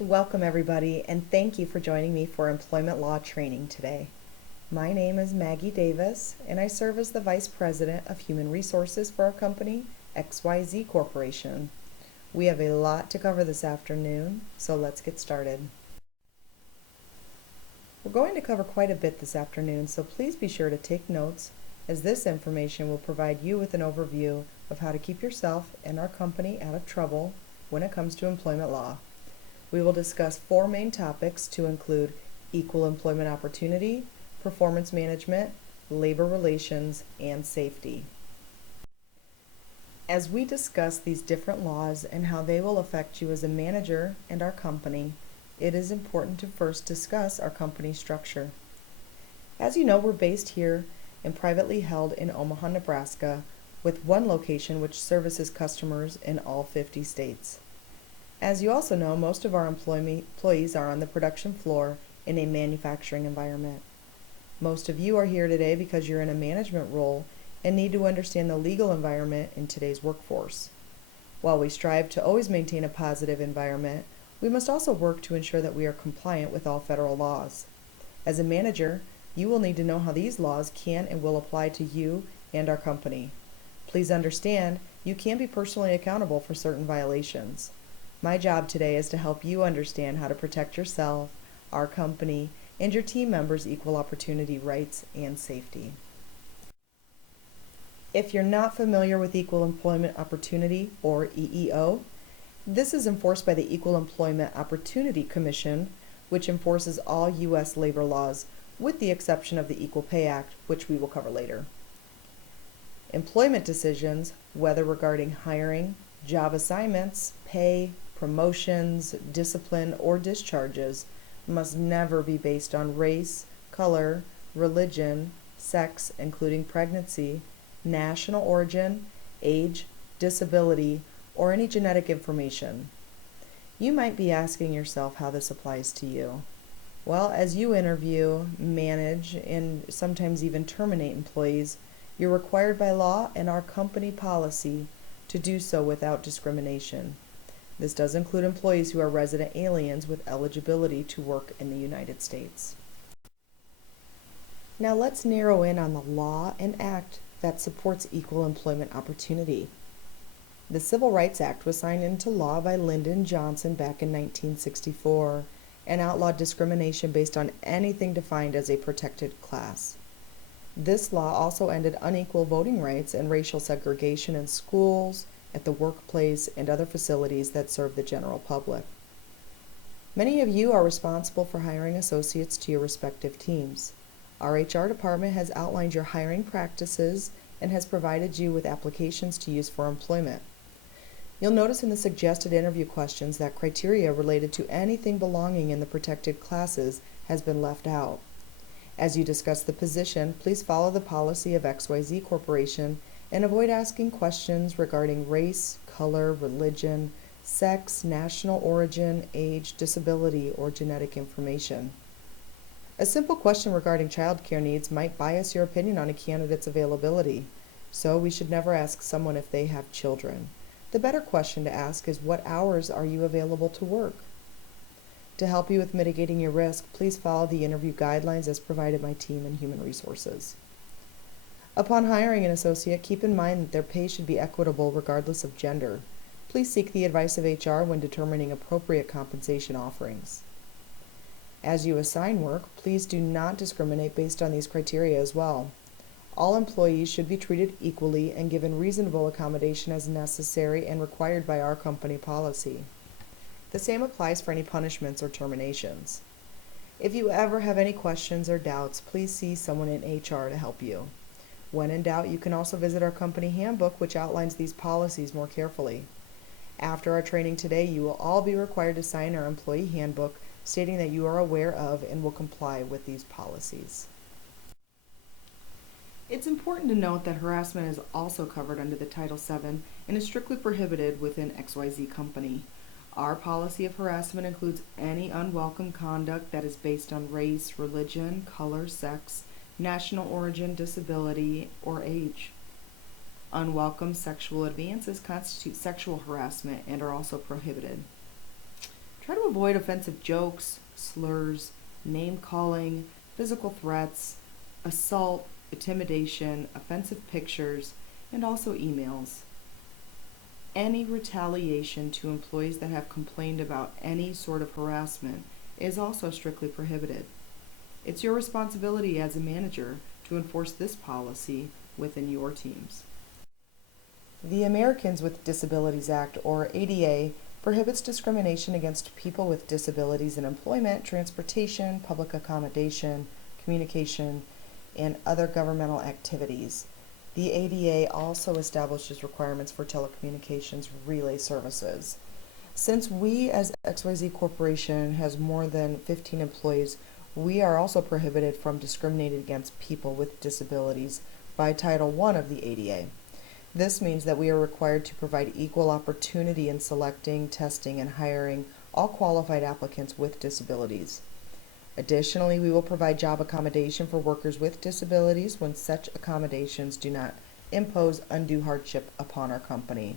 Welcome everybody, and thank you for joining me for employment law training today. My name is Maggie Davis, and I serve as the Vice President of Human Resources for our company, XYZ Corporation. We have a lot to cover this afternoon, so let's get started. We're going to cover quite a bit this afternoon, so please be sure to take notes, as this information will provide you with an overview of how to keep yourself and our company out of trouble when it comes to employment law. We will discuss four main topics to include equal employment opportunity, performance management, labor relations, and safety. As we discuss these different laws and how they will affect you as a manager and our company, it is important to first discuss our company structure. As you know, we're based here and privately held in Omaha, Nebraska, with one location which services customers in all 50 states. As you also know, most of our employees are on the production floor in a manufacturing environment. Most of you are here today because you're in a management role and need to understand the legal environment in today's workforce. While we strive to always maintain a positive environment, we must also work to ensure that we are compliant with all federal laws. As a manager, you will need to know how these laws can and will apply to you and our company. Please understand, you can be personally accountable for certain violations. My job today is to help you understand how to protect yourself, our company, and your team members' equal opportunity rights and safety. If you're not familiar with Equal Employment Opportunity, or EEO, this is enforced by the Equal Employment Opportunity Commission, which enforces all U.S. labor laws, with the exception of the Equal Pay Act, which we will cover later. Employment decisions, whether regarding hiring, job assignments, pay, promotions, discipline, or discharges, must never be based on race, color, religion, sex, including pregnancy, national origin, age, disability, or any genetic information. You might be asking yourself how this applies to you. Well, as you interview, manage, and sometimes even terminate employees, you're required by law and our company policy to do so without discrimination. This does include employees who are resident aliens with eligibility to work in the United States. Now let's narrow in on the law and act that supports equal employment opportunity. The Civil Rights Act was signed into law by Lyndon Johnson back in 1964 and outlawed discrimination based on anything defined as a protected class. This law also ended unequal voting rights and racial segregation in schools, at the workplace, and other facilities that serve the general public. Many of you are responsible for hiring associates to your respective teams. Our HR department has outlined your hiring practices and has provided you with applications to use for employment. You'll notice in the suggested interview questions that criteria related to anything belonging in the protected classes has been left out. As you discuss the position, please follow the policy of XYZ Corporation and avoid asking questions regarding race, color, religion, sex, national origin, age, disability, or genetic information. A simple question regarding child care needs might bias your opinion on a candidate's availability, so we should never ask someone if they have children. The better question to ask is, what hours are you available to work? To help you with mitigating your risk, please follow the interview guidelines as provided by my team in Human Resources. Upon hiring an associate, keep in mind that their pay should be equitable regardless of gender. Please seek the advice of HR when determining appropriate compensation offerings. As you assign work, please do not discriminate based on these criteria as well. All employees should be treated equally and given reasonable accommodation as necessary and required by our company policy. The same applies for any punishments or terminations. If you ever have any questions or doubts, please see someone in HR to help you. When in doubt, you can also visit our company handbook, which outlines these policies more carefully. After our training today, you will all be required to sign our employee handbook, stating that you are aware of and will comply with these policies. It's important to note that harassment is also covered under the Title VII and is strictly prohibited within XYZ Company. Our policy of harassment includes any unwelcome conduct that is based on race, religion, color, sex, national origin, disability, or age. Unwelcome sexual advances constitute sexual harassment and are also prohibited. Try to avoid offensive jokes, slurs, name calling, physical threats, assault, intimidation, offensive pictures, and also emails. Any retaliation to employees that have complained about any sort of harassment is also strictly prohibited. It's your responsibility as a manager to enforce this policy within your teams. The Americans with Disabilities Act, or ADA, prohibits discrimination against people with disabilities in employment, transportation, public accommodation, communication, and other governmental activities. The ADA also establishes requirements for telecommunications relay services. Since we as XYZ Corporation has more than 15 employees, we are also prohibited from discriminating against people with disabilities by Title I of the ADA. This means that we are required to provide equal opportunity in selecting, testing, and hiring all qualified applicants with disabilities. Additionally, we will provide job accommodation for workers with disabilities when such accommodations do not impose undue hardship upon our company.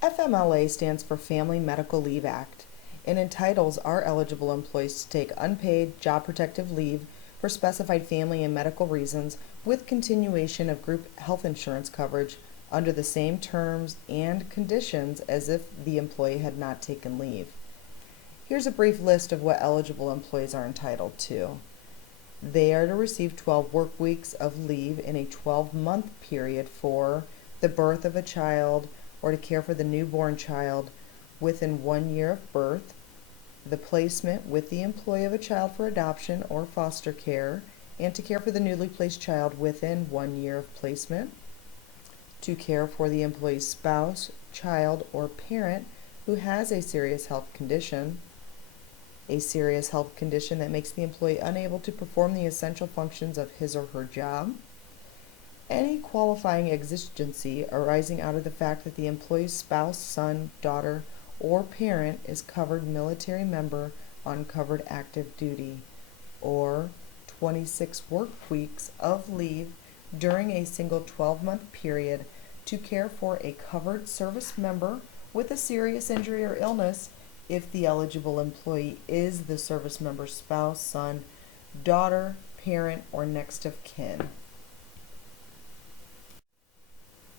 FMLA stands for Family Medical Leave Act and entitles our eligible employees to take unpaid job protective leave for specified family and medical reasons with continuation of group health insurance coverage under the same terms and conditions as if the employee had not taken leave. Here's a brief list of what eligible employees are entitled to. They are to receive 12 work weeks of leave in a 12-month period for the birth of a child or to care for the newborn child within 1 year of birth, the placement with the employee of a child for adoption or foster care, and to care for the newly placed child within 1 year of placement, to care for the employee's spouse, child, or parent who has a serious health condition that makes the employee unable to perform the essential functions of his or her job, any qualifying exigency arising out of the fact that the employee's spouse, son, daughter, or parent is covered military member on covered active duty, or 26 work weeks of leave during a single 12-month period to care for a covered service member with a serious injury or illness if the eligible employee is the service member's spouse, son, daughter, parent, or next of kin.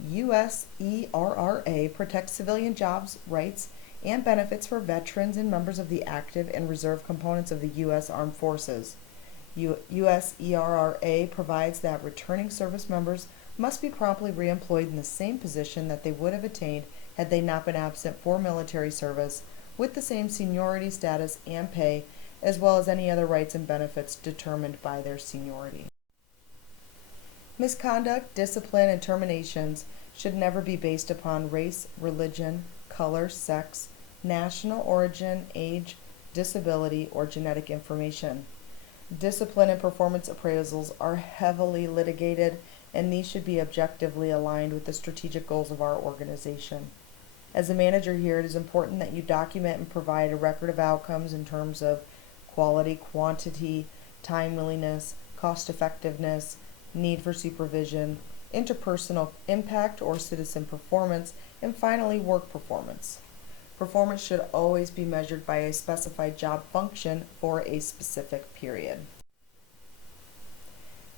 USERRA protects civilian jobs, rights, and benefits for veterans and members of the active and reserve components of the U.S. Armed Forces. USERRA provides that returning service members must be promptly reemployed in the same position that they would have attained had they not been absent for military service, with the same seniority status and pay, as well as any other rights and benefits determined by their seniority. Misconduct, discipline, and terminations should never be based upon race, religion, color, sex, national origin, age, disability, or genetic information. Discipline and performance appraisals are heavily litigated, and these should be objectively aligned with the strategic goals of our organization. As a manager here, it is important that you document and provide a record of outcomes in terms of quality, quantity, timeliness, cost effectiveness, need for supervision, interpersonal impact or citizen performance, and finally work performance. Performance should always be measured by a specified job function for a specific period.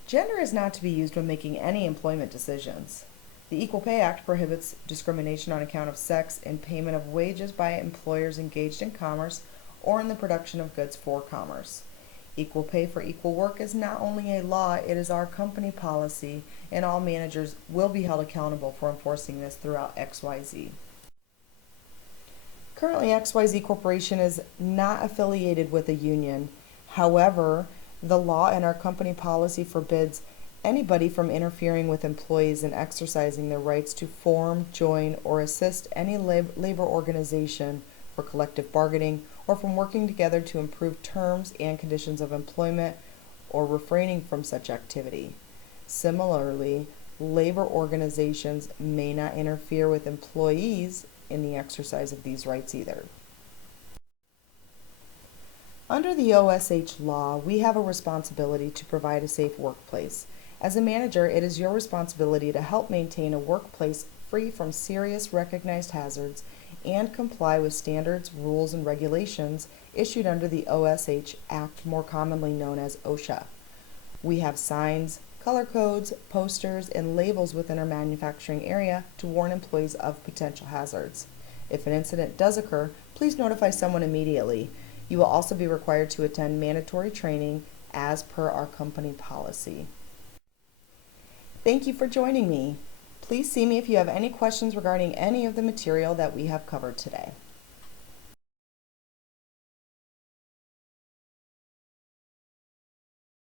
Gender is not to be used when making any employment decisions. The Equal Pay Act prohibits discrimination on account of sex in payment of wages by employers engaged in commerce or in the production of goods for commerce. Equal pay for equal work is not only a law, it is our company policy, and all managers will be held accountable for enforcing this throughout XYZ. Currently, XYZ Corporation is not affiliated with a union. However, the law and our company policy forbids anybody from interfering with employees in exercising their rights to form, join, or assist any labor organization for collective bargaining, or from working together to improve terms and conditions of employment, or refraining from such activity. Similarly, labor organizations may not interfere with employees in the exercise of these rights either. Under the OSH law, we have a responsibility to provide a safe workplace. As a manager, it is your responsibility to help maintain a workplace free from serious recognized hazards, and comply with standards, rules, and regulations issued under the OSH Act, more commonly known as OSHA. We have signs, color codes, posters, and labels within our manufacturing area to warn employees of potential hazards. If an incident does occur, please notify someone immediately. You will also be required to attend mandatory training as per our company policy. Thank you for joining me. Please see me if you have any questions regarding any of the material that we have covered today.